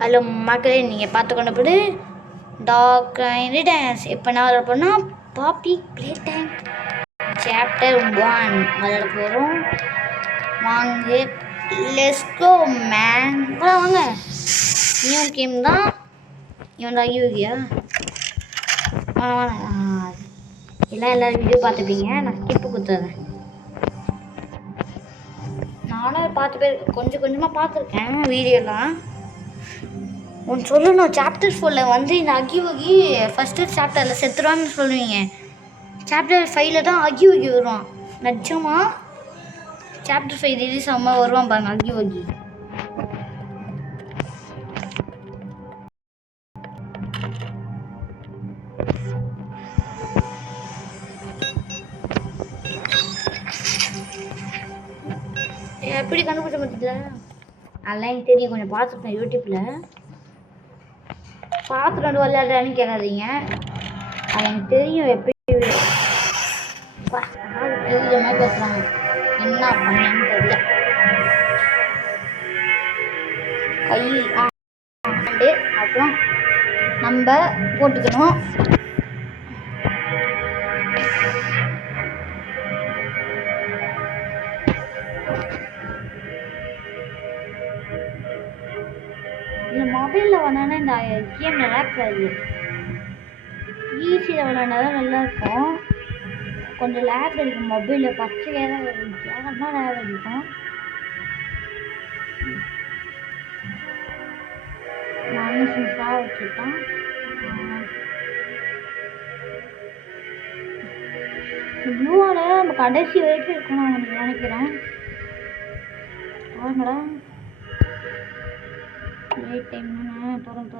Hello மக்களே, நீங்கள் பார்த்து கொண்ட போது டாக் ரிட்டர்ன்ஸ். இப்போ நான் விளாட போனால் பாப்பி ப்ளே டைம் சாப்டர் 1 விளாட போகிறோம். வாங்க, லெட்ஸ் கோ மேன். வாங்க, நியூ கேம் தான். இவன் தான் யூகியா. எல்லாரும் வீடியோ பார்த்துப்பீங்க. நான் ஸ்கிப்பு கொடுத்துறேன். நானும் கொஞ்சம் கொஞ்சமாக பார்த்துருக்கேன் வீடியோலாம். ஒன்று சொல்லணும், சாப்டர் 4 வந்து இந்த அகியோகி ஃபஸ்ட்டு சாப்டரில் செத்துருவான்னு சொல்லுவீங்க. சாப்டர் 5 தான் அகியோகி வருவான். நிஜமா சாப்டர் 5 ரிலீஸ் ஆகாமல் வருவான் பாருங்க அகியோகி. எப்படி கண்டுபிடிச்ச பார்த்தீங்களா? அதெல்லாம் எனக்கு தெரியும், கொஞ்சம் பார்த்துருப்பேன் யூடியூப்பில். பார்த்துட்டு விளையாடுறான்னு கேட்காதீங்க, அது எனக்கு தெரியும். எப்படி தெரியல மாதிரி பேசுகிறாங்க, என்ன பண்ணேன்னு தெரியல. கை அப்புறம் நம்ம போட்டுக்கணும். இந்த மொபைலில் விளாண்டா இந்த கேம் நல்லா இருக்காது. ஈஸியில் விளாண்டா தான் நல்லாயிருக்கும். கொஞ்சம் லேப் அடிக்கும் மொபைலில். பச்சையாக தான் லேப் அடிக்கும். நான் சிம்பிளாக வச்சுருக்கேன். ப்ளூவால் நம்ம கடைசி வரைக்கும் இருக்கணும் நினைக்கிறேன். பாருங்கடா, லேட் டைம் தானே. திறங்க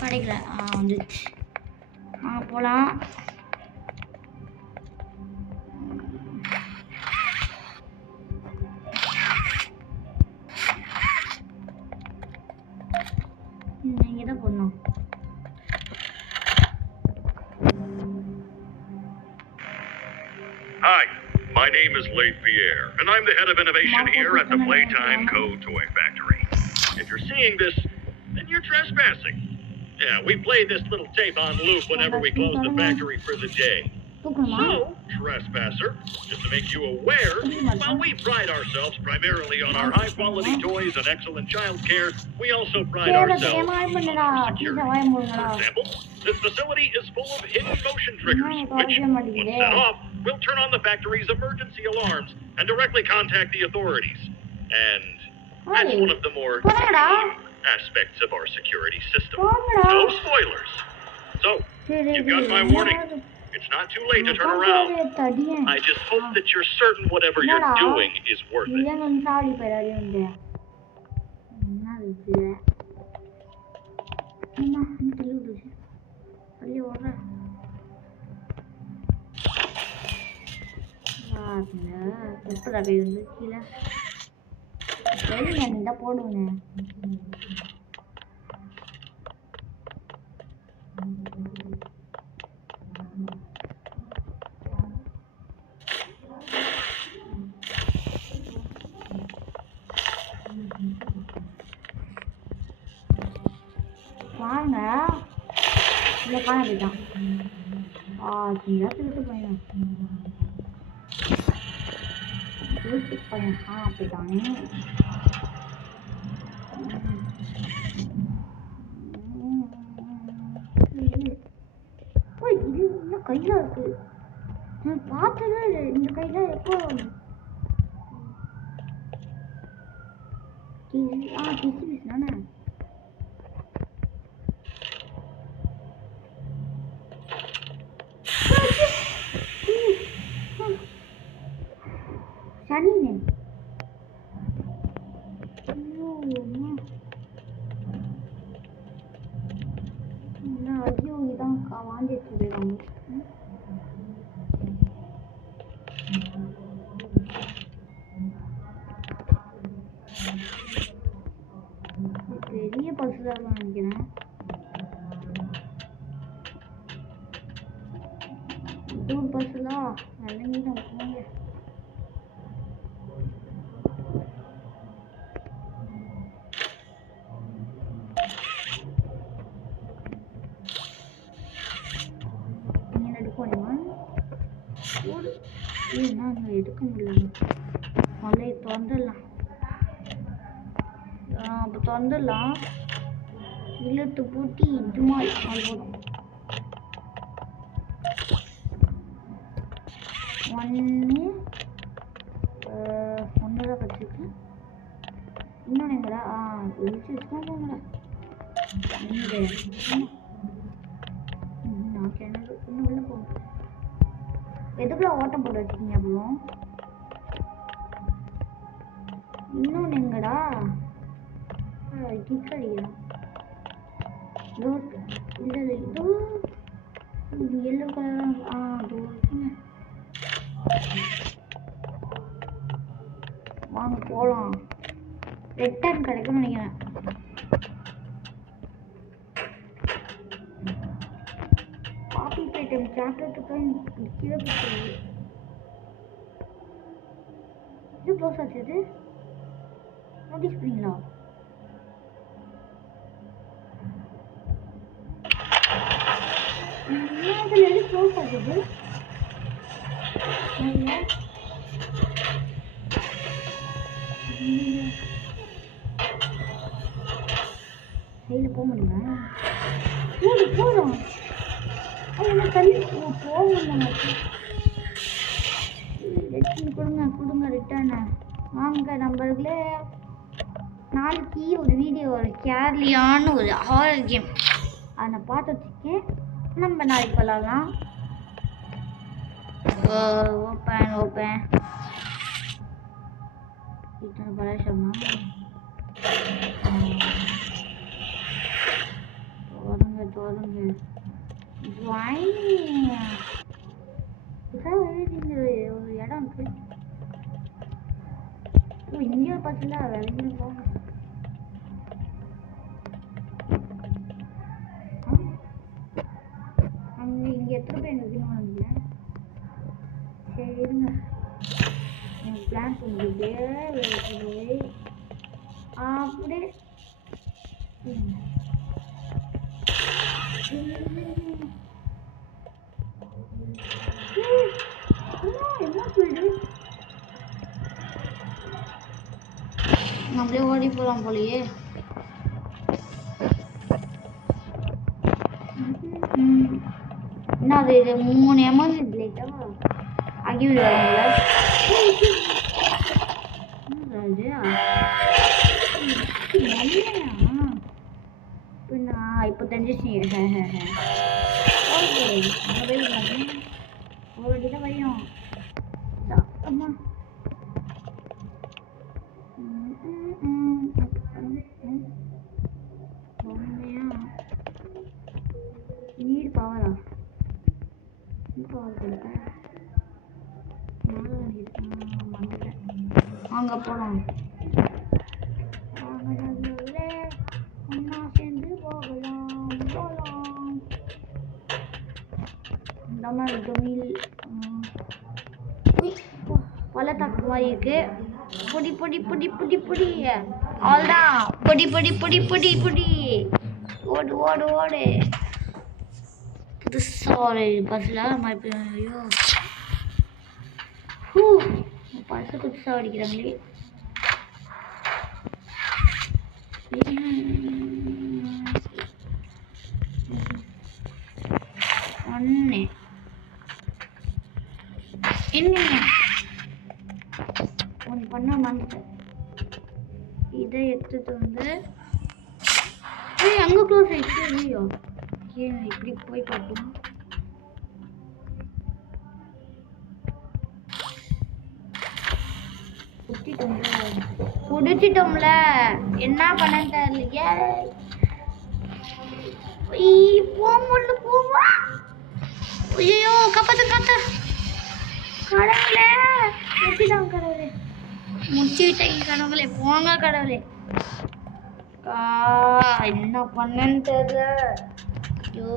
கிடைக்கல. வந்துச்சு. போகலாம். இங்கே தான் போடணும். Hi, my name is Leif Pierre, and I'm the head of innovation here at the Playtime Co. Toy Factory. If you're seeing this, then you're trespassing. Yeah, we play this little tape on loop whenever we close the factory for the day. So, trespasser, just to make you aware, while we pride ourselves primarily on our high-quality toys and excellent child care, we also pride ourselves on our security. For example, this facility is full of hidden motion triggers, which, once set off, will turn on the factory's emergency alarms and directly contact the authorities. And that's one of the more aspects of our security system. No spoilers. So, you've got my warning. It's not too late to turn around. I just hope that you're certain whatever you're doing is worth it. போடுவேன். வாங்க, இல்லை காணாதான். திருட்டு பையன் அப்படித்தானே. இது இன்னும் கையில இருக்கு. நான் பார்த்ததே இல்லை இந்த கையில. எப்போ கிசி பீஸ் தானே. சனினே ஐயோ, இதான் வாங்கிட்டு போயிடுவாங்க. பெரிய பசுதான் நினைக்கிறேன். டூர் பஸ்லாம் இறங்கி தான் போங்க. நாங்கள் எடுக்க முடியல. மலையை திறந்துடலாம். அப்போ திறந்துடலாம். இழுத்து பூட்டி இதுமா போதும். 1 தான் வச்சுருக்கேன். இன்னொன்று எங்கடா? ஒழிச்சு வச்சுதான் போங்கடா. நான் கிணறு இன்னும் உள்ள போங்க. எதுக்குள்ள ஓட்டம் போட்டு வச்சுக்கீங்க? அப்புறம் இன்னொன்று எங்கடா? கிக் அடிக்கிறான். இல்லை இதோ எல்லோ கலர். அதோ இருக்குங்க. வாங்க போகலாம். ரெட் டைம் கிடைக்கும்னு நினைக்கிறேன். காப்பி ஐட்டம் சாப்பிட்றதுக்கு கீழே போய் இது க்ளோஸ் ஆச்சு. இது நோட்டீஸ் பண்ணீங்களா? அதில் எது க்ளோஸ் ஆகுது? சைடில் போக முடியுமா? போகிறோம். என்ன தள்ளி போகணும். கொடுங்க ரிட்டர்னு வாங்க நம்பர்களே. நாளைக்கு ஒரு வீடியோ வரும். கேர்லியான்னு ஒரு ஹாரர் கேம். அதை நான் பார்த்து வச்சுருக்கேன். நம்ம நாளைக்கு விளாட்லாம். ஓப்பன் இத்தனை பரேஷமா தோறுங்க ஒரு இடம் இருக்கு. இங்கே பஸ்ல விளைஞ்சு போங்க. அங்கே இங்கே எத்தனை பேர் இருக்கணும்னு சரி இருங்க. எனக்கு பிளான் பண்ணிட்டு அப்படியே நம்மளே ஓடி போகலாம் போலையே. என்ன அது? இது 3 எமர்ஜென்சி லைட்டா ஆகி விடுவாங்களா? இப்போ தெரிஞ்சிச்சு. ஒரு தான் வரையும் அம்மா நீர் பவரா? பவர் கொடுக்க வாங்க போகலாம். ஒன்னா சேர்ந்து போகலாம். இந்த மாதிரி தொழில் பள்ளத்தாக்கு மாதிரி இருக்கு. பொடி பொடி பொடி பொடி பொடி அவ்வளோதான். பொடி பொடி பொடி பொடி பொடி ஓடு ஓடு ஓடு. புதுசாக ஒரு பஸ்ஸில் மாதிரி. ஐயோ பஸ்ஸு புதுசாக அடிக்கிறாங்களே. ஒன்று என்ன ஒன்று பண்ண மாட்டேன். இதை எடுத்துட்டு வந்து அங்கே க்ளோஸ் ஆயிடுச்சு. ஐயோ இப்படி போய் பார்ப்போம். குடிச்சிட்டோம்ல, என்ன பண்ண தெரியலையே. போவா. ஐயோ காப்பாத்து காத்து கடவுளே. எப்படிதான் கடவுளே முடிச்சுட்டேங்க கடவுளே. போங்க கடவுளே. என்ன பண்ணன்னு தெரியல. ஐயோ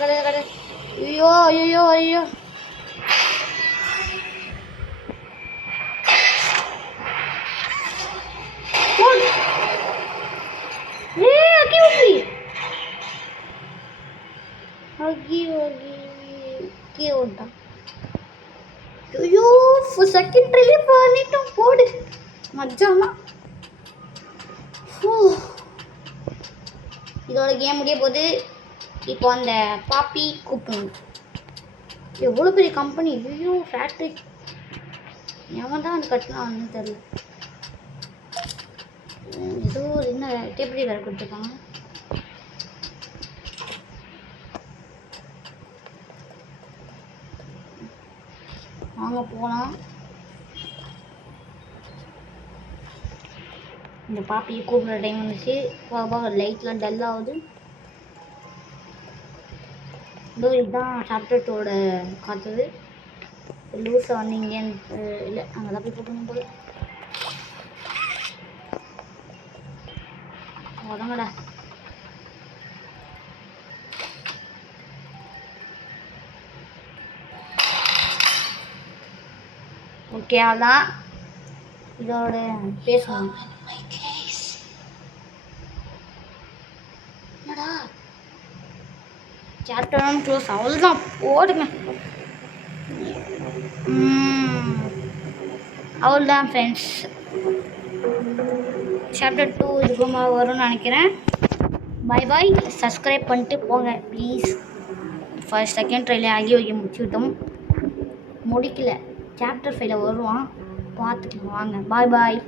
கடையில் ஐயோ ஐயோ ஐயோ ஐயோ செகண்ட் ட்ரைலே பண்ணிட்டோம் போடு மஜாமா இதோட கேம் முடிய போது இப்போ அந்த பாப்பி கூப்பிடணும் எவ்வளோ பெரிய கம்பெனி ஐயோ ஃபேக்ட்ரி எவன் தான் அது கட்டினான்னு தெரியல ஏதோ என்ன டேபிள் வேறு கொடுத்துருக்காங்க வாங்க போகலாம் இந்த பாப்பியை கூப்பிட்ற டைம் வந்துச்சு போக லைட்லாம் டல் ஆகுது இதோ இதுதான் சாப்டர் 2 காட்டுது லூஸை வந்தீங்கன்னு இல்லை அங்கே தான் போய் கூப்பிடணும் போல உடங்கடா ஓகே அதான் இதோட பேசணும் என்னடா சாப்டர் க்ளோஸ் அவ்வளோதான் போடுங்க அவ்வளோதான் ஃப்ரெண்ட்ஸ் சாப்டர் 2 இதுக்குமா வரும்னு நினைக்கிறேன் பாய் பாய் சப்ஸ்கிரைப் பண்ணிட்டு போங்க ப்ளீஸ் ஃபர்ஸ்ட் செகண்ட் ட்ரைலே ஆகி வைக்க முடிச்சுக்கிட்டோம் முடிக்கல சாப்டர் 5 வருவான் பார்த்துட்டு வாங்க பாய் பாய்